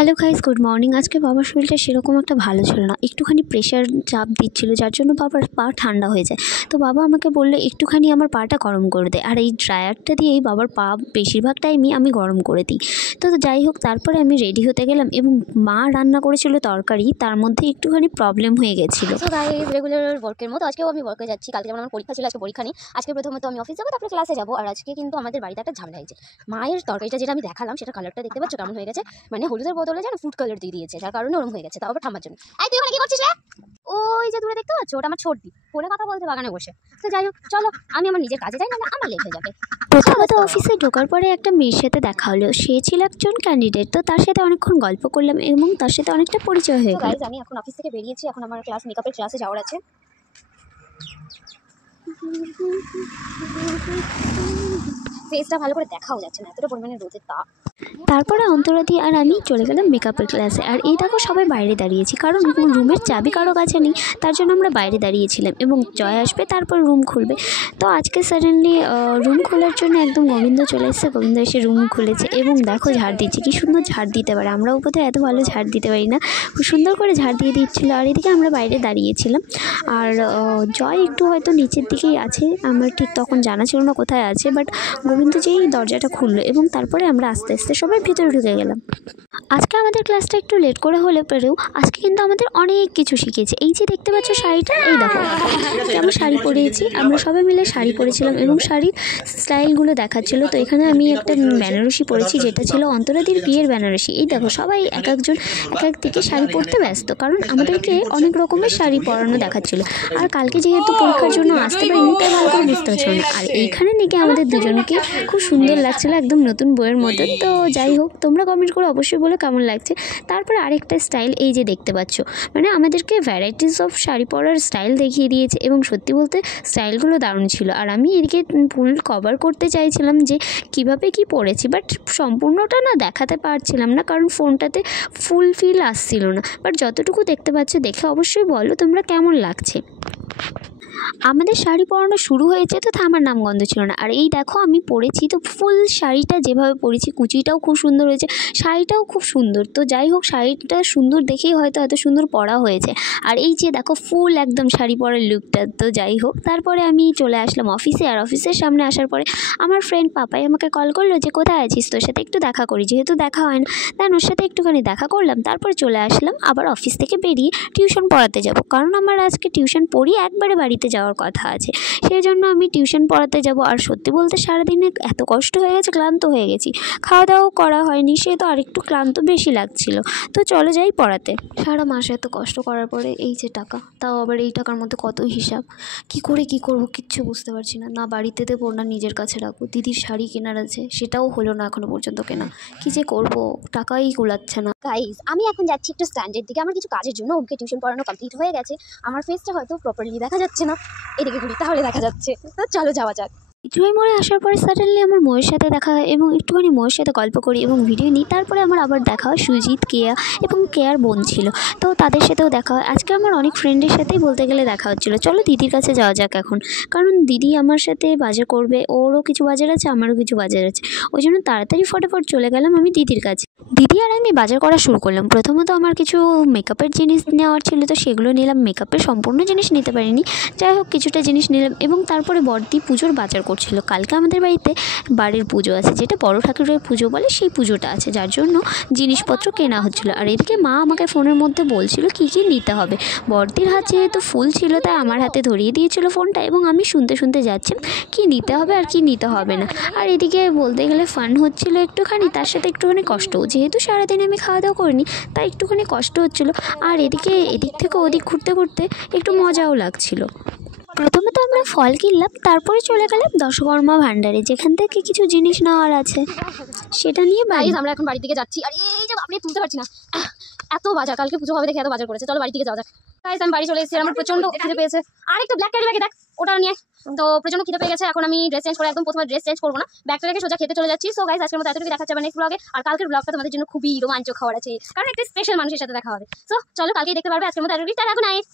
Hello guys, good morning. আজকে বাবার শরীরটা সেরকম একটা ভালো ছিল না, একটুখানি প্রেশার চাপ দিচ্ছিল, যার জন্য বাবার পা ঠান্ডা হয়ে যায়। তো বাবা আমাকে বললো একটুখানি আমার পাটা গরম করে দে, আর এই ড্রায়ারটা দিয়েই বাবার পা বেশিরভাগ টাইমই আমি গরম করে দিই। তো যাই হোক, তারপরে আমি রেডি হতে গেলাম এবং মা রান্না করেছিল তরকারি, তার মধ্যে একটুখানি প্রবলেম হয়ে গেছিলো। তো গাইস, রেগুলার ওয়ার্কের মতো আজকেও আমি ওয়ার্কে যাচ্ছি। কালকে যেমন আমার পরীক্ষা ছিল, আজকে পরীক্ষা নেই। আজকে প্রথমত আমি অফিস যাবো, তারপরে ক্লাসে যাবো। আর আজকে কিন্তু আমাদের বাড়িতে একটা ঝামেলা হয়েছে। মায়ের তরকারিটা যেটা আমি দেখালাম, সেটা কালারটা দেখতে পাচ্ছ কেমন হয়ে গেছে, মানে হলুদের বদলে যেন ফুড কালার দিয়ে দিয়েছে, যার কারণে ওরকম হয়ে গেছে। তাও আবার ঠাম্মার জন্য। এই তুই ওখানে কি করছিস রে? ওই যে দূরে দেখতে পাচ্ছ, ওটা আমার ছোট দি, ফোনে কথা বলতে বাগানে বসে। তো যাই হোক, চলো আমি আমার নিজের কাজে যাই, না আমার লেট হয়ে যাবে। প্রথমত অফিসে ঢোকার পরে একটা মেয়ের সাথে দেখা হলো, সে ছিল একজন ক্যান্ডিডেট। তো তার সাথে অনেকক্ষণ গল্প করলাম এবং তার সাথে অনেকটা পরিচয় হয়ে গেল। আমি এখন অফিস থেকে বেরিয়েছি, এখন আমার ক্লাস মেকআপের ক্লাসে যাওয়ার আছে। ফেসটা ভালো করে দেখাও যাচ্ছে না, এতটা পরিমাণে রোদের তাপ। তারপরে অন্তরাদি আর আমি চলে গেলাম মেকআপের ক্লাসে। আর এই দেখো, সবাই বাইরে দাঁড়িয়েছি, কারণ রুমের চাবি কারো কাছে নেই, তার জন্য আমরা বাইরে দাঁড়িয়েছিলাম এবং জয় আসবে তারপর রুম খুলবে। তো আজকে সাডেনলি রুম খোলার জন্য একদম গোবিন্দ চলে এসেছে। গোবিন্দ এসে রুম খুলেছে এবং দেখো ঝাড় দিচ্ছে, কি সুন্দর ঝাড় দিতে পারে। আমরাও বোধহয় এত ভালো ঝাড় দিতে পারি না, খুব সুন্দর করে ঝাড় দিয়ে দিচ্ছিলো। আর এদিকে আমরা বাইরে দাঁড়িয়েছিলাম, আর জয় একটু হয়তো নিচের দিকেই আছে, আমার ঠিক তখন জানা ছিল না কোথায় আছে। বাট গোবিন্দ যেই দরজাটা খুললো এবং তারপরে আমরা আস্তে আস্তে সবাই ভিতরে ঢুকে গেলাম। আজকে আমাদের ক্লাসটা একটু লেট করে হলে পরেও আজকে কিন্তু আমাদের অনেক কিছু শিখিয়েছে। এই যে দেখতে পাচ্ছ শাড়িটা, এই দেখো আমরা শাড়ি পরেছি, আমরা সবাই মিলে শাড়ি পরেছিলাম এবং শাড়ির স্টাইলগুলো দেখাচ্ছিলো। তো এখানে আমি একটা বেনারসি পরেছি, যেটা ছিল অন্তরাদির বিয়ের বেনারসি। এই দেখো, সবাই এক একজন এক এক দিকে শাড়ি পরতে ব্যস্ত, কারণ আমাদেরকে অনেক রকমের শাড়ি পরানো দেখাচ্ছিলো। আর কালকে যেহেতু পরীক্ষার জন্য আসতে পারিনি, তাই ভালো করে বুঝতে পারছিল না। আর এইখানে নাকি আমাদের দুজনকে খুব সুন্দর লাগছিলো, একদম নতুন বইয়ের মতন। তো যাই হোক, তোমরা কমেন্ট করে অবশ্যই বলে কেমন লাগছে। তারপরে আরেকটা স্টাইল এই যে দেখতে পাচ্ছ, মানে আমাদেরকে ভ্যারাইটিস অফ শাড়ি পরার স্টাইল দেখিয়ে দিয়েছে এবং সত্যি বলতে স্টাইলগুলো দারুণ ছিল। আর আমি এদিকে ফুল কভার করতে চাইছিলাম যে কিভাবে কি পরেছি, বাট সম্পূর্ণটা না দেখাতে পারছিলাম না, কারণ ফোনটাতে ফুল ফিল আসছিল না। বাট যতটুকু দেখতে পাচ্ছ, দেখে অবশ্যই বলো তোমরা কেমন লাগছে। আমাদের শাড়ি পরানো শুরু হয়েছে, তো থামার নামগন্ধ ছিল না। আর এই দেখো আমি পরেছি, তো ফুল শাড়িটা যেভাবে পরেছি, কুচিটাও খুব সুন্দর হয়েছে, শাড়িটাও খুব সুন্দর। তো যাই হোক, শাড়িটা সুন্দর দেখেই হয়তো এত সুন্দর পরা হয়েছে। আর এই যে দেখো ফুল একদম শাড়ি পরার লুকটা। তো যাই হোক, তারপরে আমি চলে আসলাম অফিসে। আর অফিসের সামনে আসার পরে আমার ফ্রেন্ড পাপাই আমাকে কল করলো যে কোথায় আছিস, তোর সাথে একটু দেখা করি, যেহেতু দেখা হয় না। দেন ওর সাথে একটুখানি দেখা করলাম, তারপরে চলে আসলাম আবার অফিস থেকে বেরিয়ে টিউশন পড়াতে যাব, কারণ আমার আজকে টিউশন পড়িয়ে একবারে বাড়িতে যাওয়ার কথা আছে, সেই জন্য আমি টিউশন পড়াতে যাব। আর সত্যি বলতে সারাদিনে এত কষ্ট হয়ে গেছে, ক্লান্ত হয়ে গেছি, খাওয়া দাওয়াও করা হয়নি, সে তো আরেকটু ক্লান্ত বেশি লাগছিল। তো চলে যাই পড়াতে। সারা মাসে এত কষ্ট করার পরে এই যে টাকা, তাও আবার এই টাকার মধ্যে কত হিসাব, কি করে কি করব কিচ্ছু বুঝতে পারছি না। না বাড়িতে দেবো, না নিজের কাছে রাখবো। দিদির শাড়ি কেনার আছে, সেটাও হলো না এখনো পর্যন্ত কেনা, কি যে করব, টাকাই কুলাচ্ছে না। গাইস, আমি এখন যাচ্ছি একটু স্ট্যান্ডের দিকে, আমার কিছু কাজের জন্য। ওকে টিউশন পড়ানো কমপ্লিট হয়ে গেছে, আমার ফেসটা হয়তো প্রপারলি দেখা যাচ্ছে না, এদিকে ঘুরি তাহলে দেখা যাচ্ছে। তো চলো যাওয়া যাক। কিছুই মোড়ে আসার পরে সাডেনলি আমার মোয়ের সাথে দেখা হয় এবং একটুখানি মোয়ের সাথে গল্প করি এবং ভিডিও নিই। তারপরে আমার আবার দেখা হয় সুজিত, কেয়া এবং কেয়ার বোন ছিল, তো তাদের সাথেও দেখা হয়। আজকে আমার অনেক ফ্রেন্ডের সাথেই বলতে গেলে দেখা হচ্ছিলো। চলো দিদির কাছে যাওয়া যাক এখন, কারণ দিদি আমার সাথে বাজার করবে, ওরও কিছু বাজার আছে, আমারও কিছু বাজার আছে। ওই জন্য তাড়াতাড়ি ফটাফট চলে গেলাম আমি দিদির কাছে। দিদি আর আমি বাজার করা শুরু করলাম। প্রথমত আমার কিছু মেকআপের জিনিস নেওয়ার ছিল, তো সেগুলো নিলাম। মেকআপের সম্পূর্ণ জিনিস নিতে পারিনি, যাই হোক কিছুটা জিনিস নিলাম। এবং তারপরে বড়দি পুজোর বাজার করছিল। কালকে আমাদের বাড়িতে বাড়ির পুজো আছে, যেটা বড় ঠাকুরের পুজো বলে, সেই পুজোটা আছে, যার জন্য জিনিসপত্র কেনা হচ্ছিলো। আর এদিকে মা আমাকে ফোনের মধ্যে বলছিল কী কী নিতে হবে। বড়দির হাত যেহেতু ফুল ছিল, তাই আমার হাতে ধরিয়ে দিয়েছিল ফোনটা এবং আমি শুনতে শুনতে যাচ্ছি কী নিতে হবে আর কী নিতে হবে না। আর এদিকে বলতে গেলে ফান হচ্ছিলো একটুখানি, তার সাথে একটুখানি কষ্টও, যেহেতু সারাদিন আমি খাওয়া দাওয়া করিনি, তাই একটুখানি কষ্ট হচ্ছিলো। আর এদিকে এদিক থেকে ওদিক ঘুরতে ঘুরতে একটু মজাও লাগছিল। প্রথমে তো আমরা ফল কিনলাম, তারপরে চলে গেলাম দশকর্মা ভাণ্ডারে, যেখান থেকে কিছু জিনিস নেওয়ার আছে, সেটা নিয়ে বাড়ি। আমরা এখন বাড়ির দিকে যাচ্ছি। আর এই যে আপনি তুলতে পারছি না, এত বাজার, কালকে পুজো হবে দেখে এত বাজার করেছে। চলো বাড়ির দিকে যাওয়া যাক। গাইস, আমি বাড়ি চলে এসেছি, আমার প্রচন্ড খিদে পেয়েছে। আর একটা ব্ল্যাক ক্যারি ব্যাগে দেখ, ওটা নিয়ে। তো প্রচন্ড খিদে পেয়ে গেছে, এখন আমি ড্রেস চেঞ্জ করে, একদম প্রথমে ড্রেস চেঞ্জ করবো না, ব্যাগটা রেখে সোজা খেতে চলে যাচ্ছি। সো গাইস, আজকের মতো এতটুকু দেখাচ্ছে আমার নেক্সট ব্লগে। আর কালকের ব্লগটা তোমাদের জন্য খুবই রোমাঞ্চক হওয়ার আছে, কারণ একটা স্পেশাল মানুষের সাথে দেখা হবে। সো চলো কালকেই দেখতে পারবে। আজকের মতো এতটুকু, টাটা, গুড নাইট।